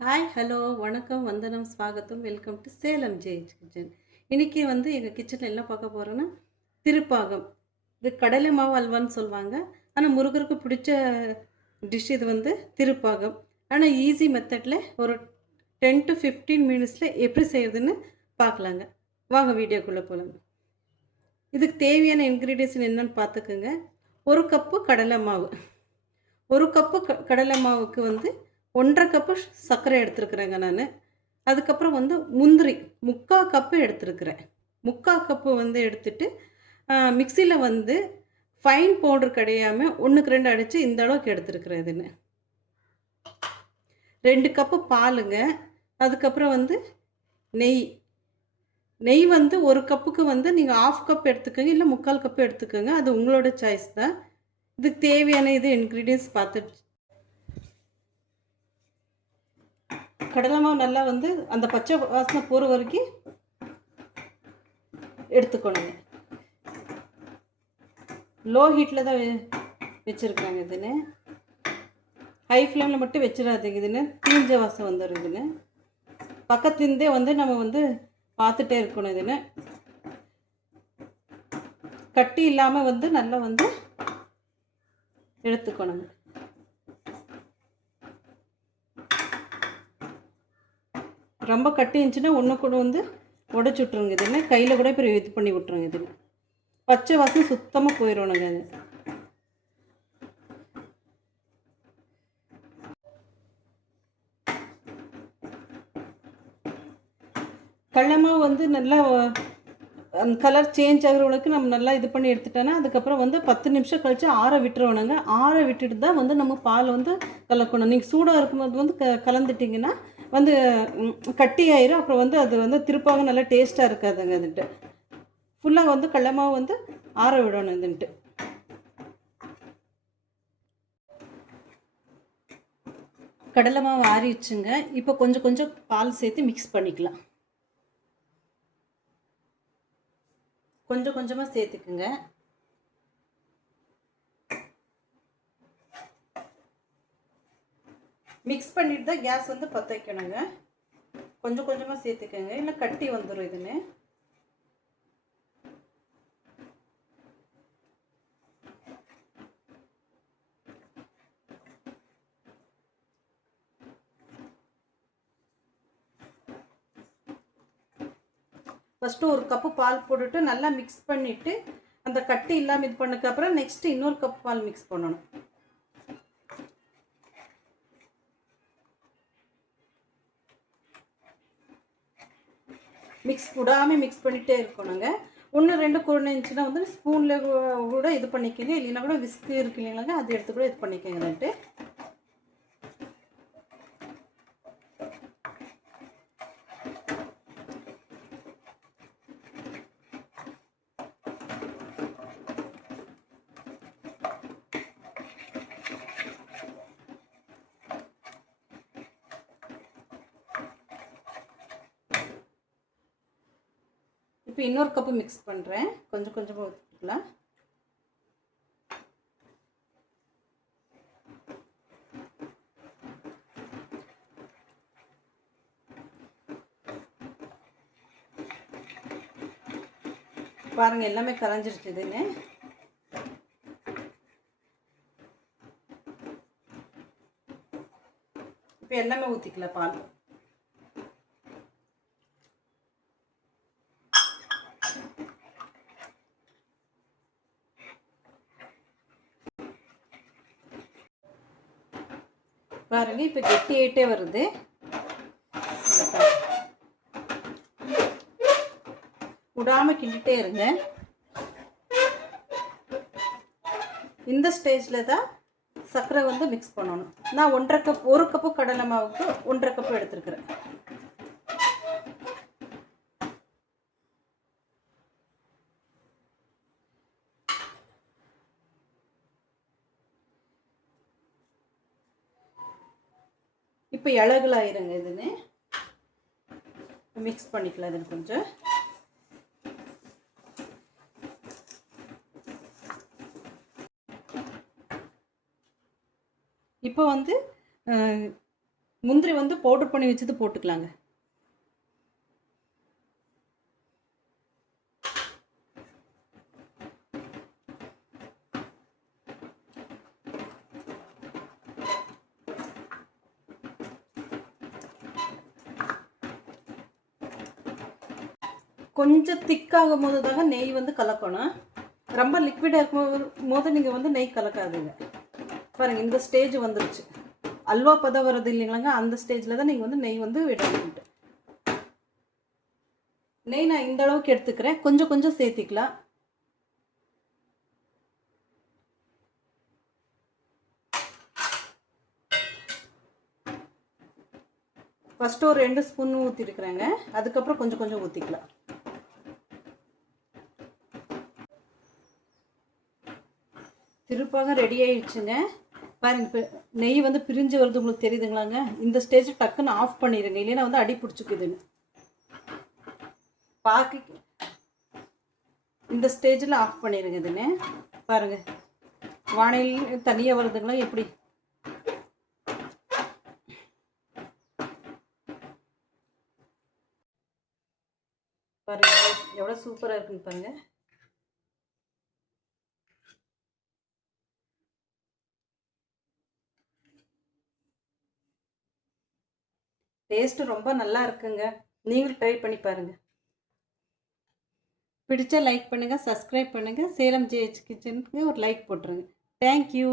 Hi, hello, வணக்கம், வந்தனம், ஸ்வாகத்தம், welcome to Salem ஜெயிச் kitchen. இன்னைக்கு வந்து எங்கள் கிச்சனில் என்ன பார்க்க போகிறோன்னா திருப்பாகம். இது கடலை மாவு அல்வான்னு சொல்லுவாங்க. ஆனால் முருகருக்கு பிடிச்ச டிஷ் இது வந்து திருப்பாகம். ஆனால் ஈஸி மெத்தடில் ஒரு 10 to 15 மினிட்ஸில் எப்படி செய்யுதுன்னு பார்க்கலாங்க. வாங்க வீடியோக்குள்ளே போகலாங்க. இதுக்கு தேவையான இன்க்ரீடியன்ஸ் என்னென்னு பார்த்துக்குங்க. ஒரு கப்பு கடலை மாவு. ஒரு கப்பு கடலை மாவுக்கு வந்து 1 1/2 கப்பு சர்க்கரை எடுத்துருக்குறேங்க நான். அதுக்கப்புறம் வந்து முந்திரி 3/4 கப்பு எடுத்துருக்கிறேன். 3/4 கப்பு வந்து எடுத்துட்டு மிக்ஸியில் வந்து ஃபைன் பவுடர் கிடையாம 1க்கு 2 அடித்து இந்த அளவுக்கு எடுத்துருக்குறேன் இதுன்னு. 2 கப்பு பாலுங்க. அதுக்கப்புறம் வந்து நெய். நெய் வந்து 1 கப்புக்கு வந்து நீங்கள் 1/2 கப் எடுத்துக்கோங்க, இல்லை 3/4 கப்பு எடுத்துக்கோங்க. அது உங்களோட சாய்ஸ் தான். இதுக்கு தேவையான இது இன்க்ரீடியன்ஸ் பார்த்துட்டு கடலை மாவு நல்லா வந்து அந்த பச்சை வாசனை போகிற வரைக்கும் எடுத்துக்கணுங்க. லோ ஹீட்டில் தான் வச்சுருக்காங்க இதுன்னு. ஹை ஃப்ளேமில் மட்டும் வச்சிடாதீங்க, இதுன்னு தீஞ்ச வாசம் வந்துடும். இதுன்னு பக்கத்துலேருந்தே வந்து நம்ம வந்து பார்த்துட்டே இருக்கணும். இதுன்னு கட்டி இல்லாமல் வந்து நல்லா வந்து எடுத்துக்கணுங்க. ரொம்ப கட்டி இருந்துச்சுன்னா ஒன்று கூட வந்து உடச்சி விட்ருங்க. இதுன்னு கையில் கூட இப்போ இது பண்ணி விட்ருங்க. இதுன்னு பச்சை வாசனை சுத்தமாக போயிடணுங்க. அது கடலமாவு வந்து நல்லா அந்த கலர் சேஞ்ச் ஆகிறவங்களுக்கு நம்ம நல்லா இது பண்ணி எடுத்துட்டோன்னா அதுக்கப்புறம் வந்து 10 நிமிஷம் கழித்து ஆற விட்டுருவோணுங்க. ஆற விட்டுட்டு தான் வந்து நம்ம பால் வந்து கலக்கணும். நீங்கள் சூடாக இருக்கும்போது வந்து கலந்துட்டிங்கன்னா வந்து கட்டி ஆயிரும். அப்புறம் வந்து அது வந்து திருப்பாக நல்லா டேஸ்ட்டாக இருக்காதுங்க. அதுன்ட்டு ஃபுல்லாக வந்து கடலமாவு வந்து ஆற விடணும். இதுன்ட்டு கடலை மாவு ஆறிடுச்சுங்க. இப்போ கொஞ்சம் கொஞ்சம் பால் சேர்த்து மிக்ஸ் பண்ணிக்கலாம். கொஞ்சம் கொஞ்சமாக சேர்த்துக்குங்க. மிக்ஸ் பண்ணிட்டு தான் கேஸ் வந்து பற்ற வைக்கணுங்க. கொஞ்சம் கொஞ்சமாக சேர்த்துக்கோங்க, இல்லை கட்டி வந்துடும். இதுன்னு ஃபஸ்ட்டு ஒரு கப்பு பால் போட்டுட்டு நல்லா மிக்ஸ் பண்ணிவிட்டு அந்த கட்டி இல்லாமல் இது பண்ணதுக்கப்புறம் நெக்ஸ்ட்டு இன்னொரு கப் பால் மிக்ஸ் பண்ணணும். மிக்ஸ் விடாமல் மிக்ஸ் பண்ணிகிட்டே இருக்கணுங்க. 1 2 குறைஞ்சிச்சுன்னா வந்து ஸ்பூனில் கூட இது பண்ணிக்கோங்க, இல்லைன்னா கூட விஸ்கு இருக்கு இல்லைங்களாங்க, அது எடுத்து கூட இது பண்ணிக்கோங்கன்ட்டு. இப்போ இன்னொரு கப்பு மிக்ஸ் பண்ணுறேன். கொஞ்சம் கொஞ்சமாக ஊற்றிக்கலாம். பாருங்கள், எல்லாமே கரைஞ்சிருச்சு. இதுன்னு இப்போ எல்லாமே ஊற்றிக்கலாம் பால். பாருங்க, இப்போ கெட்டி ஆகிட்டே வருது. விடாமல் கிண்டிகிட்டே இருங்க. இந்த ஸ்டேஜில் தான் சர்க்கரை வந்து மிக்ஸ் பண்ணணும். நான் 1/2 கப், 1 கப்பு கடலை மாவுக்கு 1/2 கப்பு எடுத்துருக்குறேன். இப்போ இலகுலாயிருங்க. இதுன்னு மிக்ஸ் பண்ணிக்கலாம். இதுன்னு கொஞ்சம் இப்போ வந்து முந்திரி வந்து பவுடர் பண்ணி வச்சது போட்டுக்கலாங்க. கொஞ்சம் திக்காகும் போது தாங்க நெய் வந்து கலக்கணும். ரொம்ப லிக்விடாக இருக்கும் போது நீங்கள் வந்து நெய் கலக்காதுங்க. பாருங்கள், இந்த ஸ்டேஜ் வந்துருச்சு. அல்வா பதம் வருது இல்லைங்களாங்க, அந்த ஸ்டேஜில் தான் நீங்கள் வந்து நெய் வந்து விடணுன்ட்டு. நெய் நான் இந்த அளவுக்கு எடுத்துக்கிறேன். கொஞ்சம் கொஞ்சம் சேர்த்திக்கலாம். ஃபஸ்ட்டு ஒரு 2 ஸ்பூன் ஊற்றிருக்கிறேங்க. அதுக்கப்புறம் கொஞ்சம் கொஞ்சம் ஊற்றிக்கலாம். திருப்பாக ரெடி ஆயிடுச்சுங்க. பாருங்க, இப்போ நெய் வந்து பிரிஞ்சு வருது, உங்களுக்கு தெரியுதுங்களாங்க. இந்த ஸ்டேஜ் டக்குன்னு ஆஃப் பண்ணிடுங்க, இல்லைன்னா வந்து அடி பிடிச்சிக்குதுன்னு. பாக்கி இந்த ஸ்டேஜில் ஆஃப் பண்ணிடுங்க இதுன்னு. பாருங்கள், வானிலை தனியாக வருதுங்களா எப்படி. பாருங்கள் எவ்வளோ சூப்பராக இருக்குன்னு பாருங்கள். டேஸ்ட்டு ரொம்ப நல்லா இருக்குங்க. நீங்களும் ட்ரை பண்ணி பாருங்கள். பிடிச்சா லைக் பண்ணுங்கள், சப்ஸ்கிரைப் பண்ணுங்கள். சேலம் ஜேஹெச் கிச்சனுக்கு ஒரு லைக் போட்டுருங்க. தேங்க்யூ.